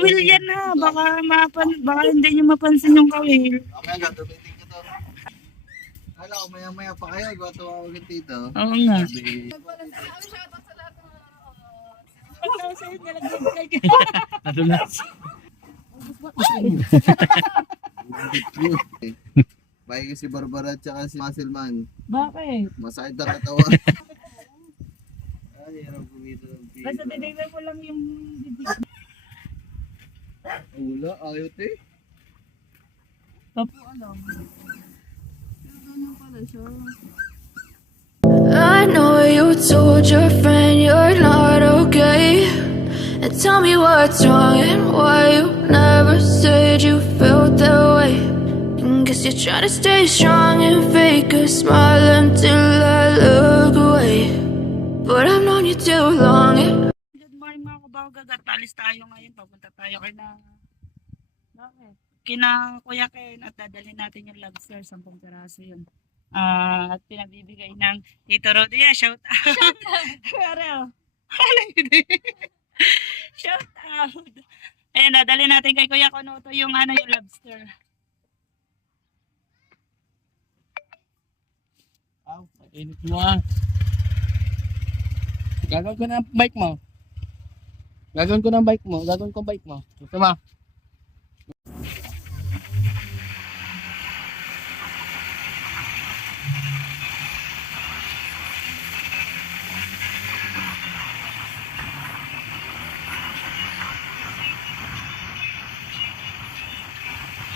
kawil yan ha. Baka hindi nyo mapansin yung kawil. Mamaya gagamitin ko to. Kala ko maya-maya pa kayo. Gawa tumawagin dito. Oo nga. Nadulas. Bahay ko si Barbara at saka si Muscleman. Bakit? Masakit ang katawan. Ay, hirap kumita ng pila. Basta tinignan mo lang yung bibig. Wala, ayot eh. Papo ano? I know you told your friend you're not okay, and tell me what's wrong and why you never said you felt that way. And guess you're trying to stay strong and fake a smile until I look away, but I've known you too long. Good morning mga kabagagat. Alis tayo ngayon. Papunta tayo kina Kuya Ken at dadalhin natin yung lobster. 10 piraso yun. At pinabibigay ng Tito Rodi. Yeah, shout out. Shout out. Ayan, dadalhin natin kay Kuya Konoto yung yung lobster. Init mo ah. Gagawin ko ng bike mo. Gagawin ko bike mo. Gusto mo?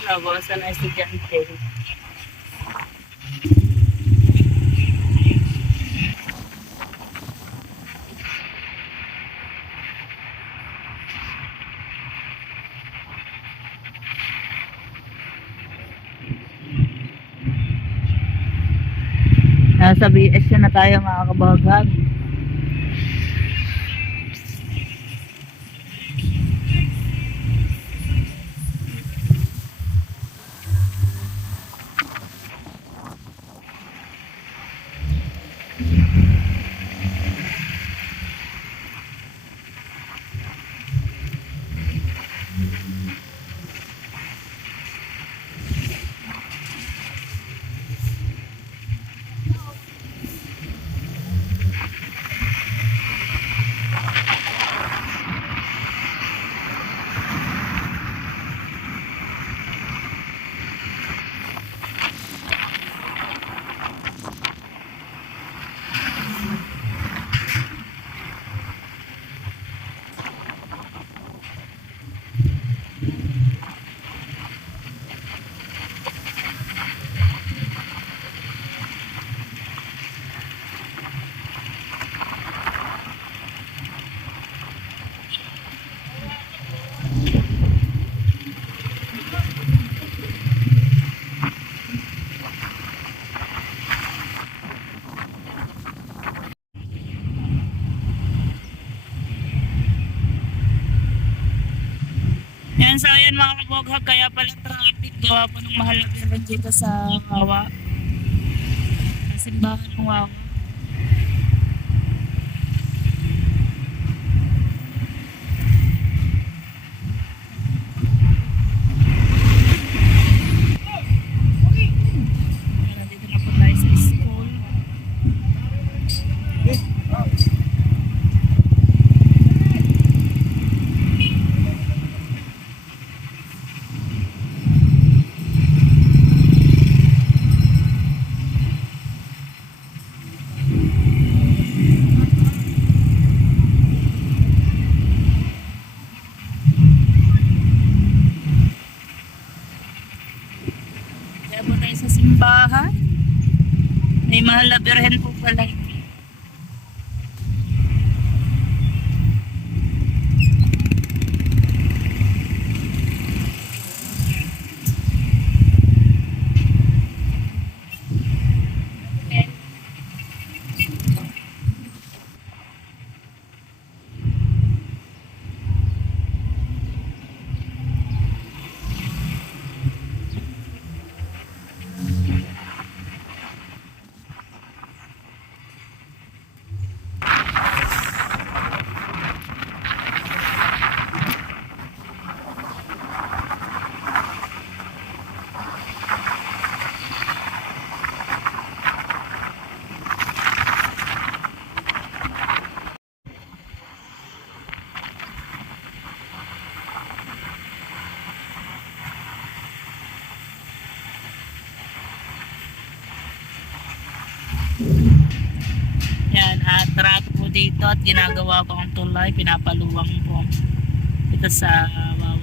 Labasan na estudyante. Nasa BS na tayo mga kabagag. Yan, so ayan mga kaboghag, kaya pala traffic gawa po ng mahal na biran dito sa Wawa. Simbahan ng Wawa. Nandito na po tayo sa school. Kaya po tayo sa simbahan. May mahal na birhen po pala. dito at ginagawa ko ang tulay, pinapaluwang ko ito sa Wawa.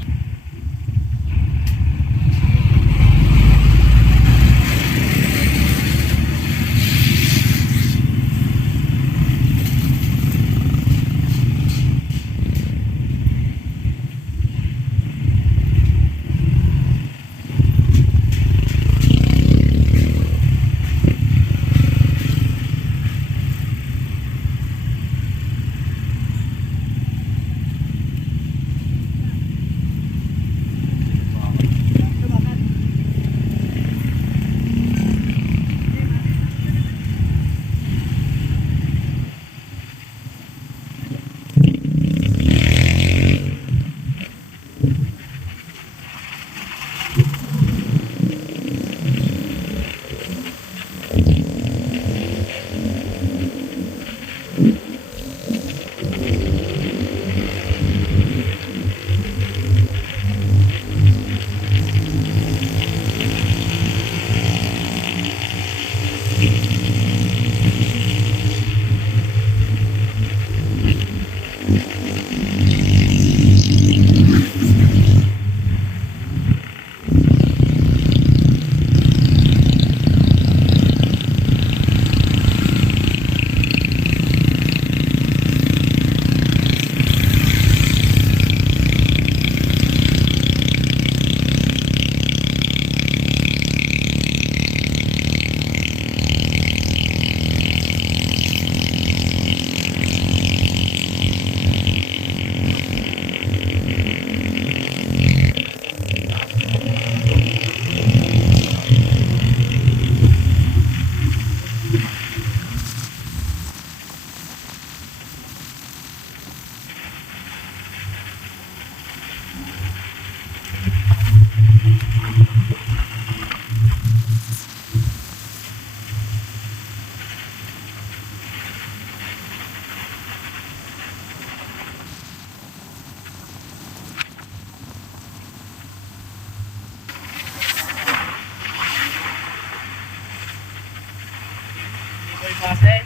Boy Masen.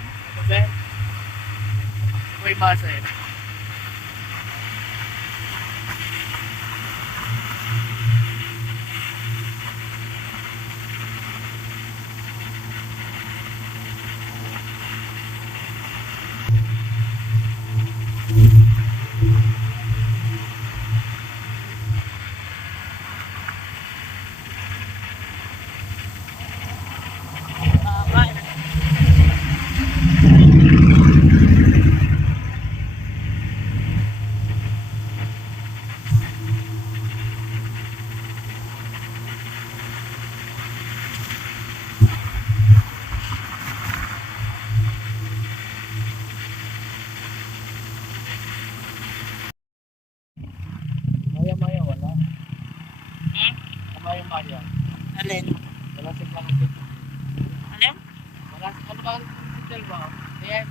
Boy Masen. Maya-maya wala. Maya-maya. Alin? Wala siglang ito. Alin? Wala, ano ba ang signal ba? Ayan.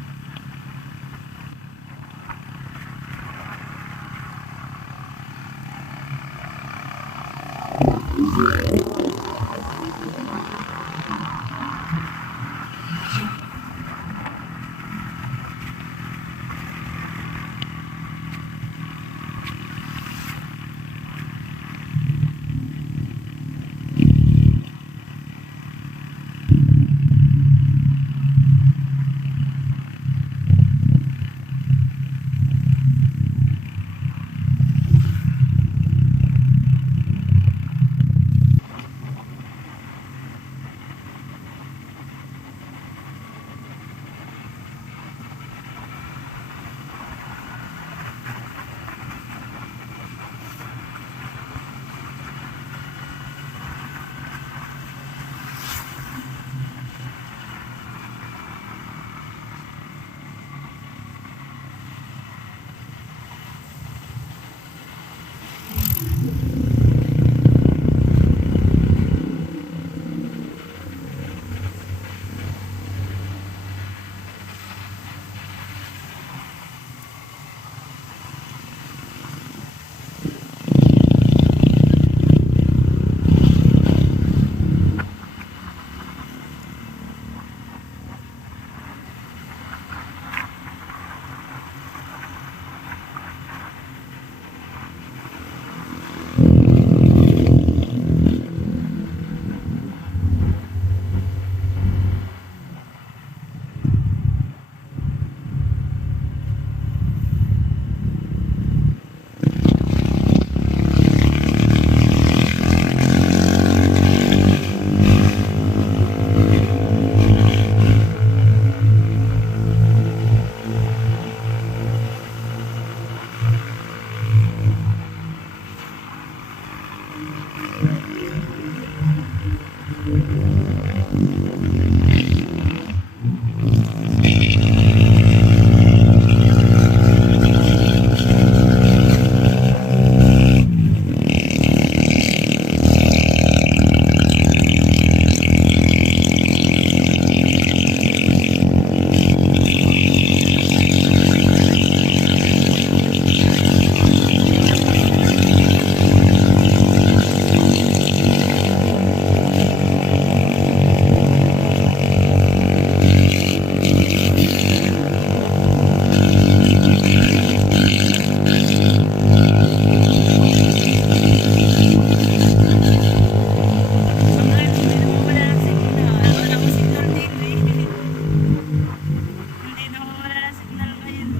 Hindi na wala ng signal ngayon.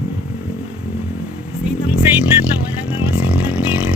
Sa itong side na to, wala nang signal dito.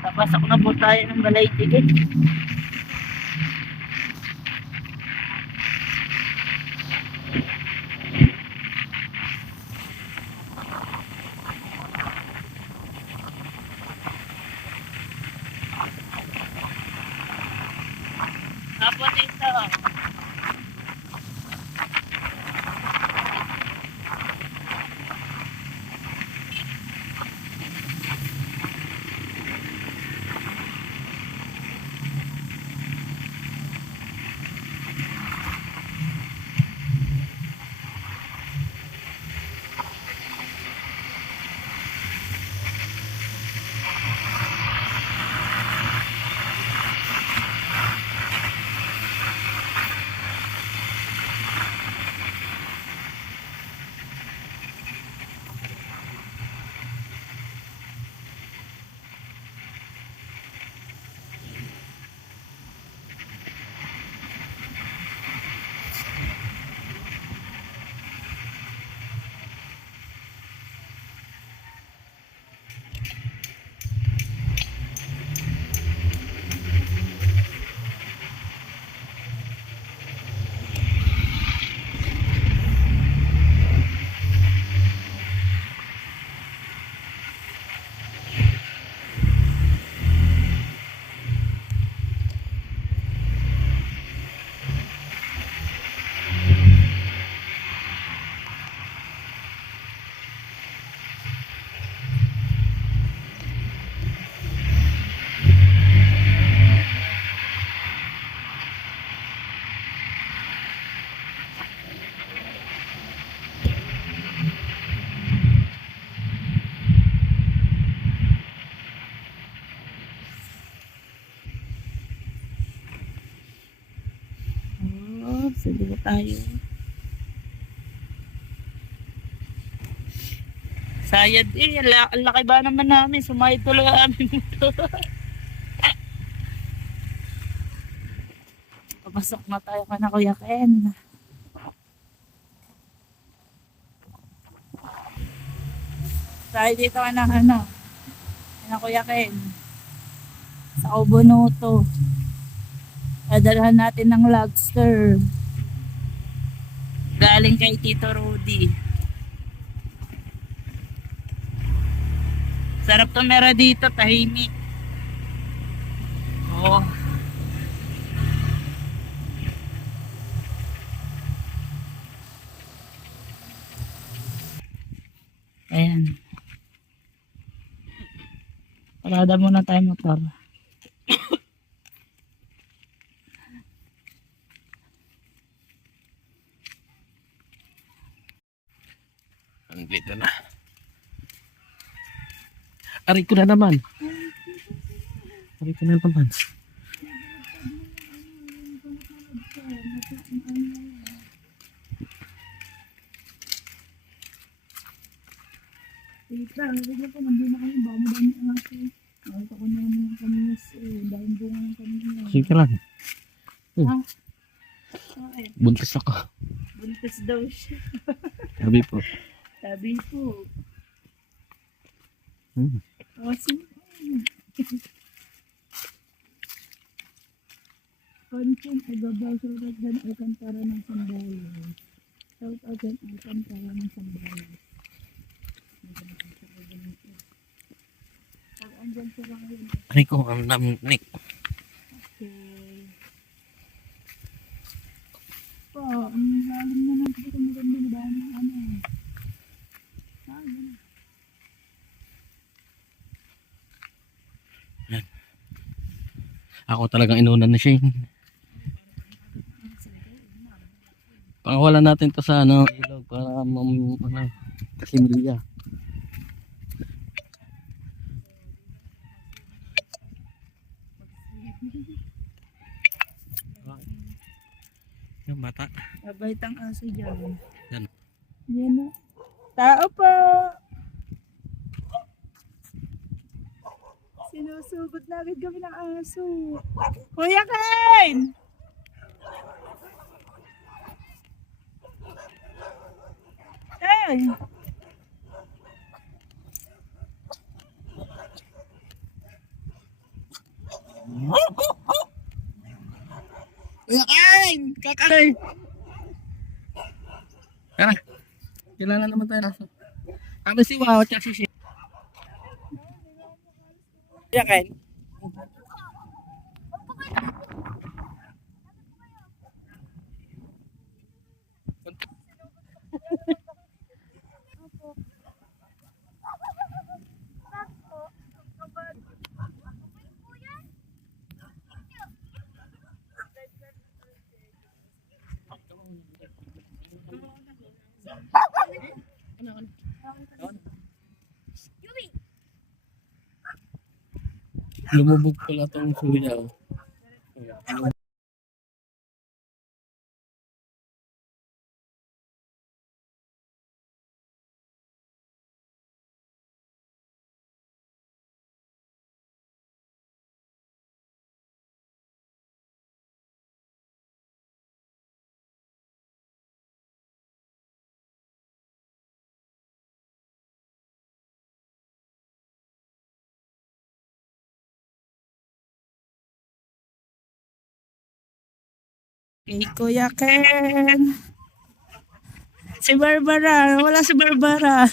Napasok na po tayo ng balay tigit. Tapos ito. Sige tayo. Sa Bayad eh. Ang laki ba naman namin. Sumayad tuloy ang aming motor. Papasok na tayo ka na Kuya Ken. Tayo dito ka na ano. Yan ang Kuya Ken. Sa Ubunuto. Dadalhan natin ng lobster. Galing kay Tito Rudy. Sarap tumira dito, tahimik. Oh. Ayan. Parada muna tayo motor. Andito na. Aray ko na naman. Aray ko na naman. Tita, nabigyan ko, nandun na kayo. Baka madami ang aso. Nakita ko na naman yung kaminis. Dahil bunga ng kaminis. Sige lang. Okay. Buntis ako. Buntis daw siya. Sabi po. Sabi po. Awesome. Content, agabaw, sulat dan Alcantara ng Sambales. South Alcantara ng Sambales. Pag andyan sila ngayon. Aray ko, ang namnik. Okay. Pa, ang lalim na ng kita maganda na dahil ng ano. Ganun. Ako talagang inunan na siya. Pakawalan natin to sa ano, ilog para kasimilya. Yung bata. Mabait ang aso dyan. Yan. Yan na. Tao po! Sinusugod na agad kami ng aso. Kuya Ken! Hey! Kuya Ken! Kakalay! Tara. Kilala naman tayo nasa. Kami si Wow at si Shea. Kuya Ken? Lumubog pala tong suya. Oh. Kay Kuya Ken. Si Barbara. Wala si Barbara.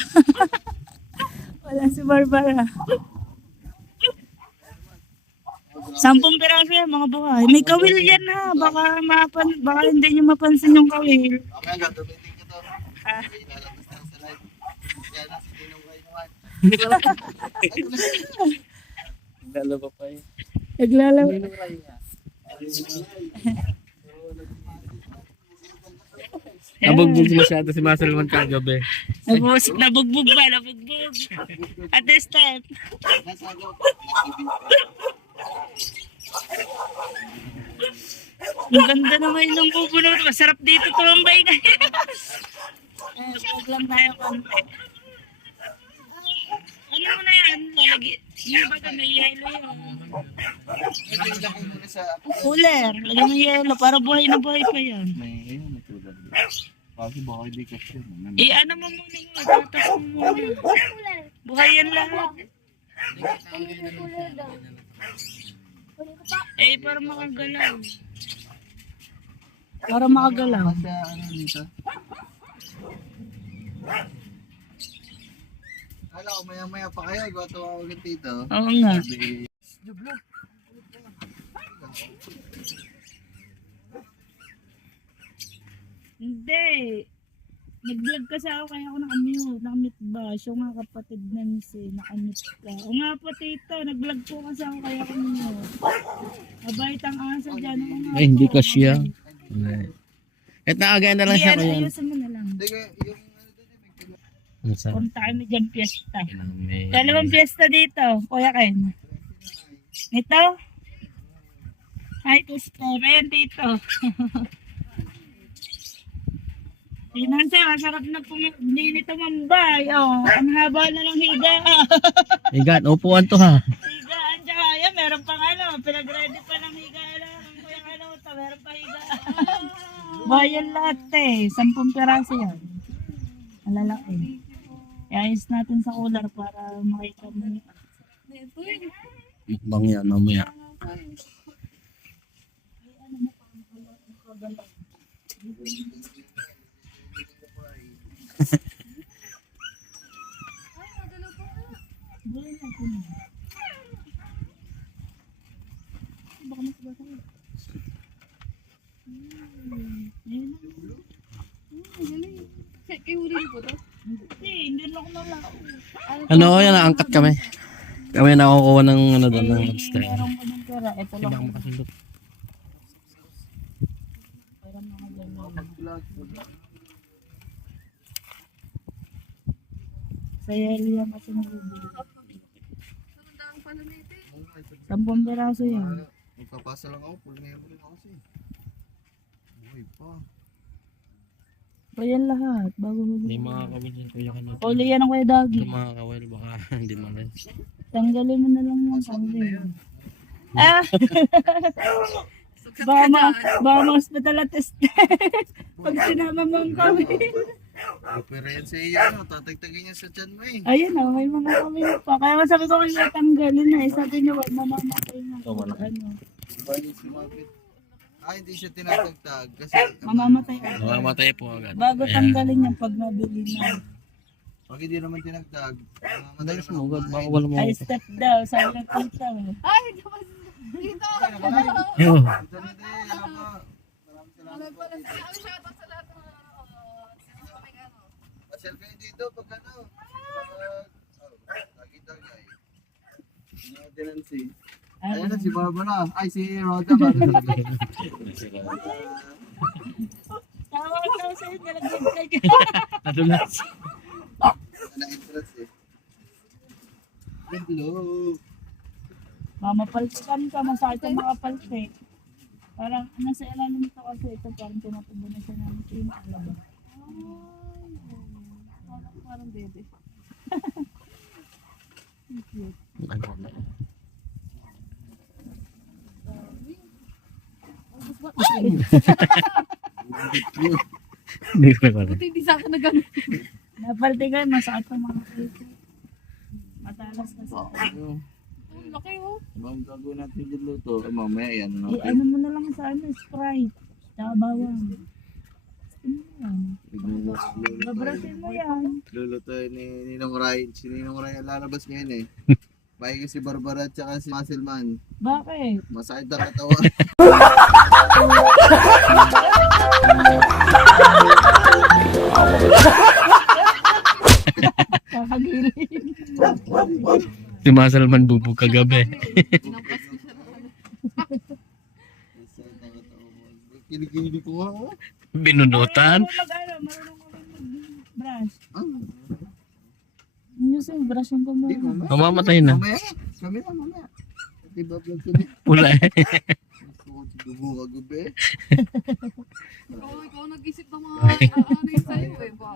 Wala si Barbara. 10 piraso yan mga buhay. May kawil yan ha. Baka hindi nyo mapansin yung kawil. Mamaya gagamitin ko to. Ah. Lalabas na sa live. Kaya na si Ninong Kainuan. Lalaba pa yun. Naglalaro. Nabugbog masyado si Masalman kagabi. Nabugbog ba? Nabugbog. At this time. Nasa ako. Ang ganda naman yung pupuno. Masarap dito tumambay ngayon. Huwag lang tayo konti. yan. Lalagi. Yung baga may yelo yun. Ito ilagay muna sa... Cooler. Lagyan mo yelo para buhay na buhay pa yan. May ayun, natulad. Kasi baka hindi kasi. Ano mo muna yun. Tatas mo muna. Buhay yan lahat. Para makagalaw. Para makagalaw. Sa ano dito? Kala ko maya-maya pa kayo. Gawa tumawagin dito. Oo nga. Hindi. Nag-vlog kasi ako kaya ako nakamute. Nakamute ba? Siya nga kapatid na si nakamute ka. O nga po tito, nag-vlog po kasi ako kaya ako mute. Mabait ang asa dyan. O nga Ay, hindi po, ka siya. mabait. At naagay na lang siya Hindi, kaya. ayusin mo na lang. Hindi ko yung... Punta kami dyan piyesta. Dalawang piyesta dito. Kuya Ken. Ito? Hi, Tuster. Ayan dito. Tingnan siya, masarap na hindi nito mambay. Oh, ang haba na ng higa. Igan, upuan to ha. Higaan siya. Ayan, meron pang ano. Pinag-ready pa ng higa. Kuya ano ito, meron pa higa. Bayan lahat eh. 10 piraso yan. Malalaki. Iayos natin sa cooler para makita mo. Mukbang yan, mamaya. Hindi na ako nalao. Ano, yan, naangkat kami. Kami nakukuha ng ano doon, ng lobster. Meron ko ng pera. Ito lang. Ibang makasundot. Pera mga ganyan. Sa yelo yan kasi nabibili. 10 piraso yan. Magpapasa lang ako. Full memory na kasi. Buhay pa. Pa yan lahat. Bago Hindi mo. makakawin yan, kuya ka na. Uli yan ang kuya Dagi. Hindi makakawin, baka hindi malis. Tanggalin mo na lang yung tanggalin. Ah! Baka ma-hospital at test. Pag sinama mo ang kami. Pero yan sa iyo, ano, tatagtagin niya sa tiyan mo eh. Ayun o, may mga kami pa. Kaya sabi ko kayo tanggalin na. Sabi niyo, wag mamamatay na. Ito, wala. Ano, Diba yung sumapit? Hindi siya tinatagtag kasi mamamatay ka. Mamamatay po agad. Bago tanggalin yan pag nabili na. pag hindi naman tinagtag, mamamatay Madalas na mo, ako. baka wala mo. Ay, step daw. Sabi ng tita. Dito na din, ano ba? Maraming salamat po. Pasyal kayo dito pag ano. Lagi-tagay. Tinansi. Ayan na si Barbara. Ay, si Roda. Tawag daw sa'yo, nalagyan ka. Nadulas. Na-entrance eh. Hello. Mamapalsikan ka, masakit ang makapalsik. Parang nasa ilalim ito kasi ito parang tinatubo na siya ng pinalaba. Parang bebe. Hindi ko pala. Hindi sa akin na gano'n. Napaltikan, masakit ang mga kito. Matalas kasi. Ang laki oh. Ang gagawin natin yung luto. Mamaya yan. Ano mo na lang sa ano, Sprite. Tsaka bawang. Babrasin mo yan. Luluto ni Ninong Ray. Si Ninong Ray ang lalabas ngayon eh. Bahay si Barbara at saka si Muscleman. Bakit? Masakit ang katawan. Kakagiling. Si Masalman bubog kagabi. Masakit ang katawan. Kinikili ko nga oh. Binunutan. Marunong ko mag-brush. Ah, Yun yung brush yung di kumama. mamaya. Mamamatay na. Mamaya. Kami na mamaya. Diba vlog ko din. Pula eh. Dubo ka gabi. Ikaw nag-isip ng mga ano yung sa'yo eh. Ba?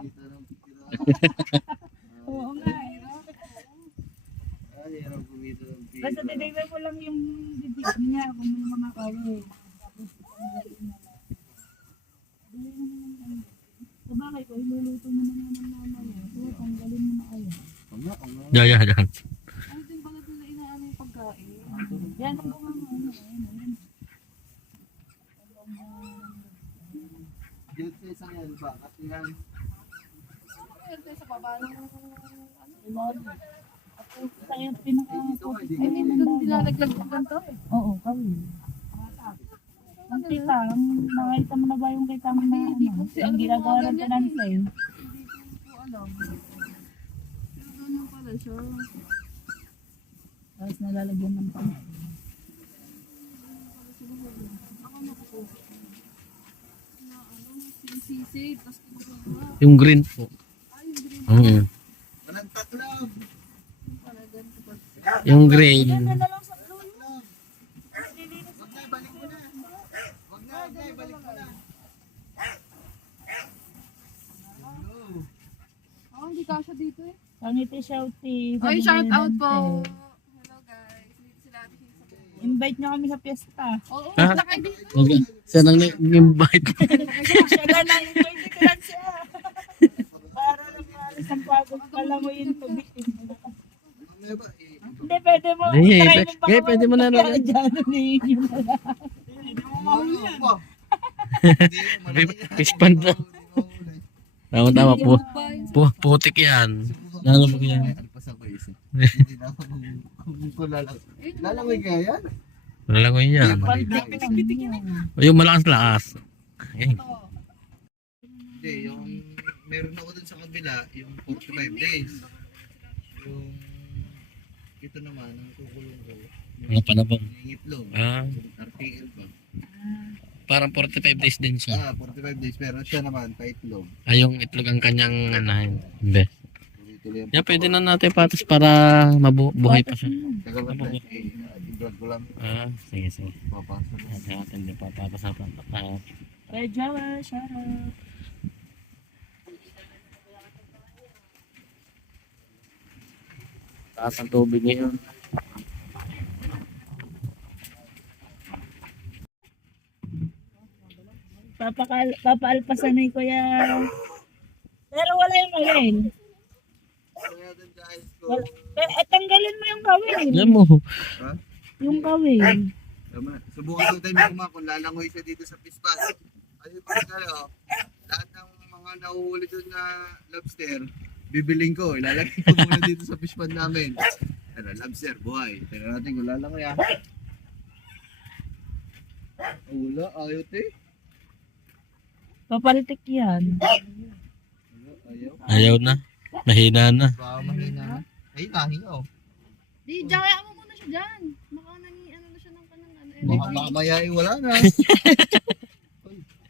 Oo nga eh. Basta titignan mo lang yung bibig niya kung may mga kawin. Tapos, tanggalin na lang. Dali mo na lang kayo. Sa bakay ko, iluluto mo na naman mamaya. So, tanggalin mo na kayo. Yeah. Ano din pala nila inaano yung pagkain? Yan ang mga ano. Diyan sa isang yan ba? Kasi yan, Ito sa baba ng ano? Sa yung pinaka... I mean, doon nilalaglag mo ganito? Oo, kawin. Ang tita, nakita mo na ba yung kita mo na ano? Yung ginagawa ng pinansa eh. Hindi ko alam. Pero ganun pala siya. Tapos nalalagyan ng pangay. Ako naku. Na ano, sinisisi, tapos kinukuha. Yung green po. Ay, yung green walang taklab. pala ganito pa. Yung green. Ganda na lang sa Wag na, balik mo na. Wag na, balik mo na. Oh, hindi kasha dito eh. Pangiti shouty. Ay, shout out po. Hello guys. Dito sila sa buko. Invite niyo kami sa piyesta. Oo, Ah. lakay dito. Okay. Siya nang invite. Siya na lang, invite ko lang siya. Para lang maalis ang pagod pala mo yung tubig. Mamaya ba? Hindi, pwede mo. Hindi, try mo pa eh, pwede mo na lang. Diyan, yun na lang. Fish pan na. Tama putik yan. Lalabog yan. Alpasan ko isip. Hindi na ako kung lalangoy kaya yan? Lalangoy yan. Yung malakas-lakas. Eh, Hindi, yung meron ako dun sa kabila, yung 45 days. Yung ito naman, ang kukulong ko. mga panabong. Yung itlog. Ah, RTL ba? parang 45 days din siya. 45 days. Pero siya naman, paitlog. Ay, yung itlog ang kanyang anahin. Hindi. Tuloy-tuloy ang Yan, pwede na natin patas para mabuhay pa siya. Kagabat na, i-vlog ko lang. Ah, sige. Papasok. Natin din pa patas na patas. Kaya Jawa, shout out. Taas ang tubig ngayon. Papaalpasan ko yan. Pero wala yung kawin. Kaya dun guys ko. Tanggalin mo yung kawin. Yan mo. Ha? Yung kawin. Tama. Subukan ko tayo mga kung lalangoy siya dito sa pispas. Ayun pa tayo. Lahat ng mga nahuhuli doon na lobster, bibiling ko. Ilalagay ko muna dito sa fish pond namin. Ano, lobster, buhay. Tingnan natin kung lalangoy ah. Wala, ayot eh. Papalitik yan. Ayaw. Ayaw na. Mahina na. Baka mahina na. Ay, nahingaw. Di, kaya mo muna siya dyan. Baka ano na siya ng kanang ano. Baka mayayain wala na.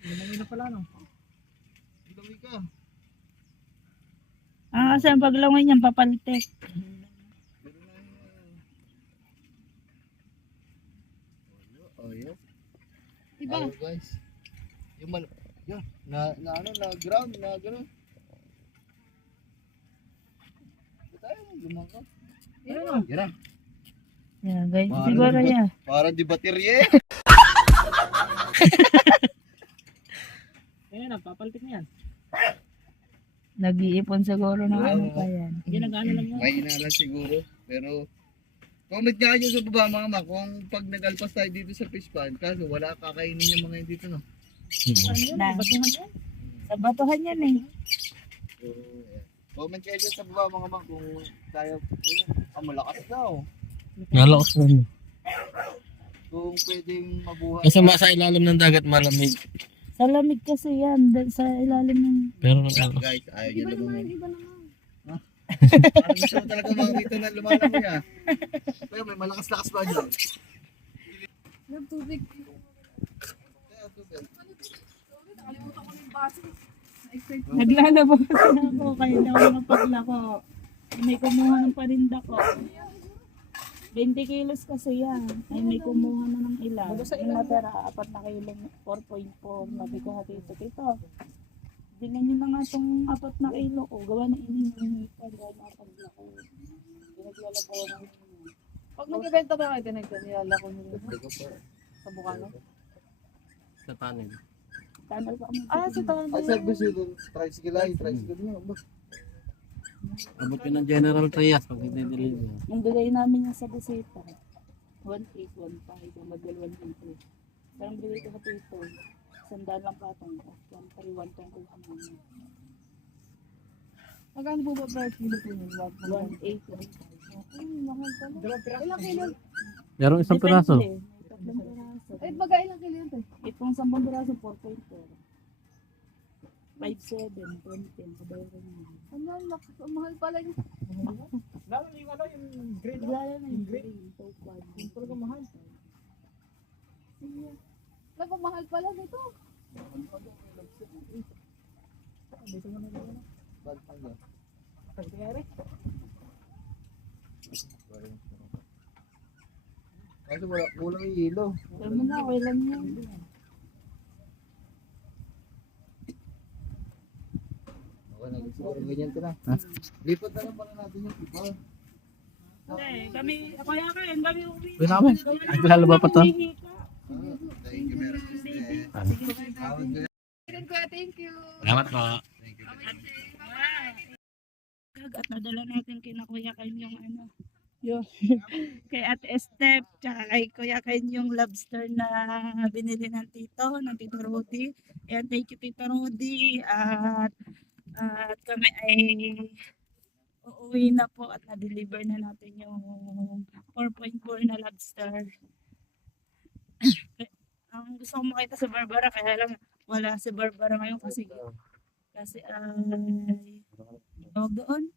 Lumangoy na pala no. Lumangoy ka. Kasi ang paglangoy niyan, papalitik. Ayaw. Diba? Ayaw guys. Yung yan, na ground, na gano'n. Tayo, lumangka. Yan. Yan, guys. Siguro yan. Parang di baterye. Ayan, papalitik na yan. Nag-iipon siguro ng ano pa yan. May inalan siguro. Pero, comment nga nyo sa baba mga ma, kung pag nag-alpas tayo dito sa fish pond, kaso wala kakainin yung mga dito no. Na, sa batuhan yan eh. So, yeah. Comment kayo dyan sa baba mga ma, kung tayo, malakas daw. Nalakas na. Kung pwedeng mabuhay. Kasi sa ilalim ng dagat malamig. Sa lamig kasi yan. Sa ilalim ng... Pero Guys, ayaw Iba dyan naman, lumangoy. iba naman. Parang gusto mo talaga makakita na lumalangoy ah. Pero may malakas-lakas ba dyan? Nagtubig. Kaya, tubig. Nakalimutan ko yung baso. Na-excite ko. Naglalaba kasi ako. Kaya daw mapaglako. May kumuha ng parinda ko. 20 kilos kasi yan. Ay may kumuha na ng ilan. Yung natira, 4 na kilo, 4.4. Sabi ko hati ito. Tito, bilhin nyo na nga itong 4 na kilo ko. Gawa na ininita. Gawa na paglako. Pinaglalaba ko ng Pag nagbebenta ba kayo, nilala ko nila sa Bukano? Sa tunnel. Tunnel pa Sa Tunnel. Ay, service yun. Tricycle ay, tricycle na. Abot yun ng General Trias pag i-deliver. Nung bigay namin yung sa buseta, 1,815, yung mag 1,8. Parang bigay ko sa tito, sandaan lang patong, 1,312 ko lang namin. Magkano po ba per kilo po yun? 1,815. Ay, mahal pala. Ilang kilo? Merong isang piraso. May tatlong piraso. Ay, baga ilang kilo yun? Itong 10 piraso, 4.4. 5,7, 20, kabayaran mo. Mahal pala yun. Lalo na yung grade. So, talaga mahal. Mahal pala nito. Kasi wala, kulang yung hilo. Alam mo na, okay lang yan. Okay na, siguro ganyan ko na. Lipat na lang pala natin yung iba. Hindi, kami, kaya kami uwi. Uwi namin. Naglalo ba pa to? Thank you, Meron. Thank you. Salamat po. Thank you. At nadala natin kina Kuya Kain yung yung kay Ate Estep, tsaka kay Kuya Kain yung lobster na binili ng Tito Rudy. Ayan, thank you Tito Rudy. At kami ay uuwi na po at na-deliver na natin yung 4.4 na lobster. Ang gusto ko makita si Barbara, kaya lang wala si Barbara ngayon kasi ay tawag doon.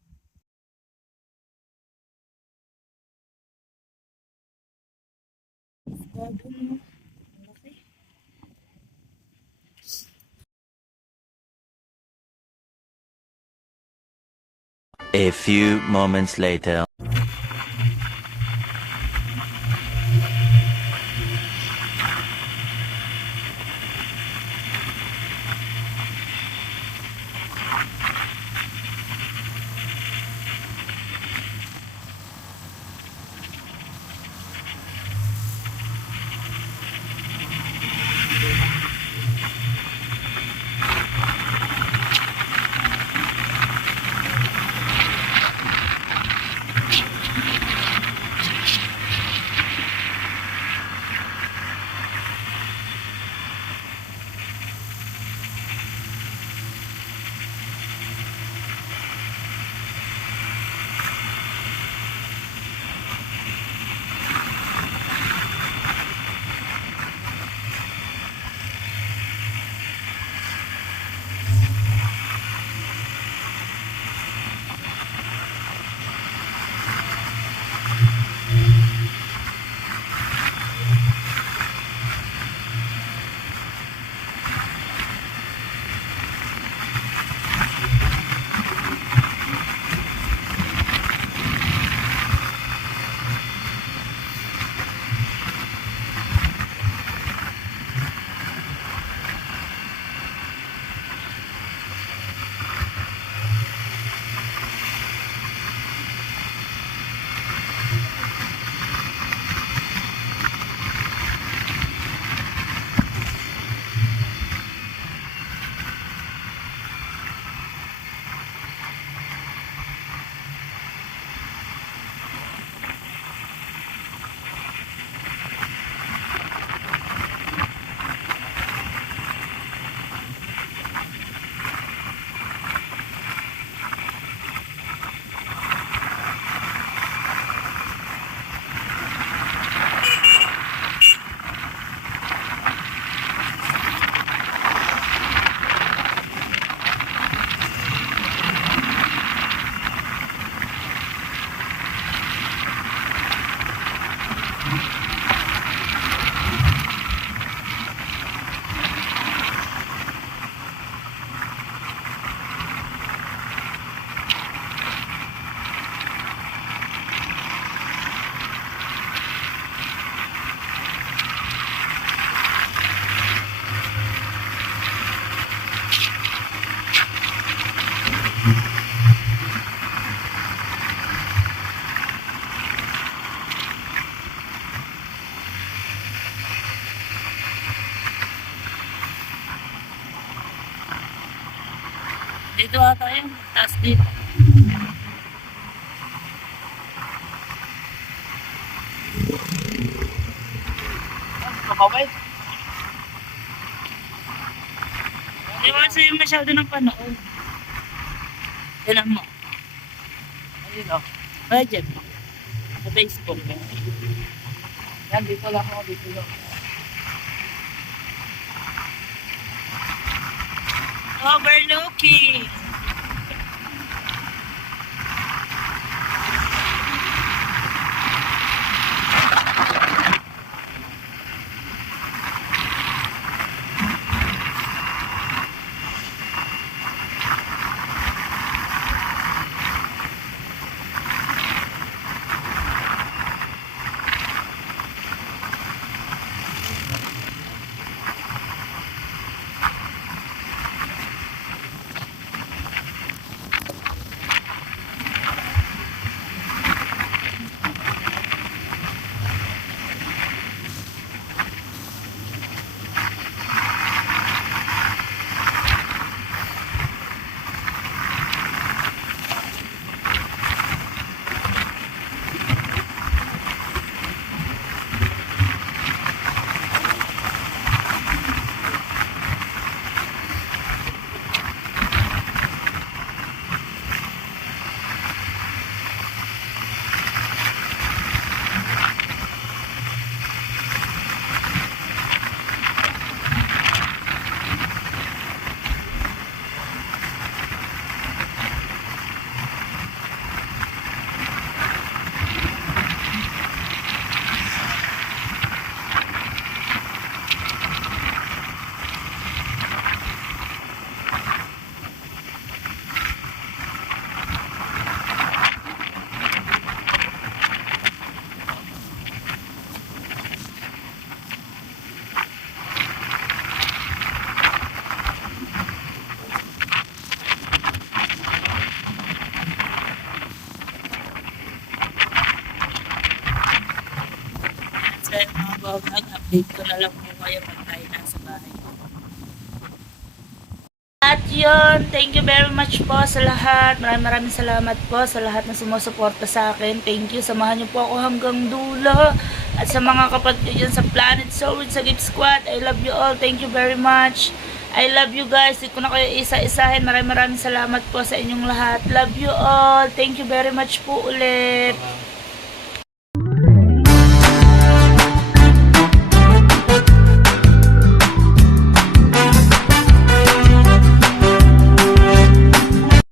A few moments later. Dito ata yun. Taas dito. Kapaway. Di ba sa'yo masyado ng panood? Tinan mo. Ayun o. Budget. Sa Facebook. Yan, dito lang ako. Dito lang. Overlooking. Sa mga vlog, update ko na lang po kayo pag tayo nasa bahay. At yun, thank you very much po sa lahat. Maraming salamat po sa lahat na sumusuporta sa akin. Thank you. Samahan niyo po ako hanggang dulo. At sa mga kapatid ko dyan sa Planet Soul, sa Gift Squad, I love you all. Thank you very much. I love you guys. Hindi ko na kayo isa-isahin. Maraming salamat po sa inyong lahat. Love you all. Thank you very much po ulit.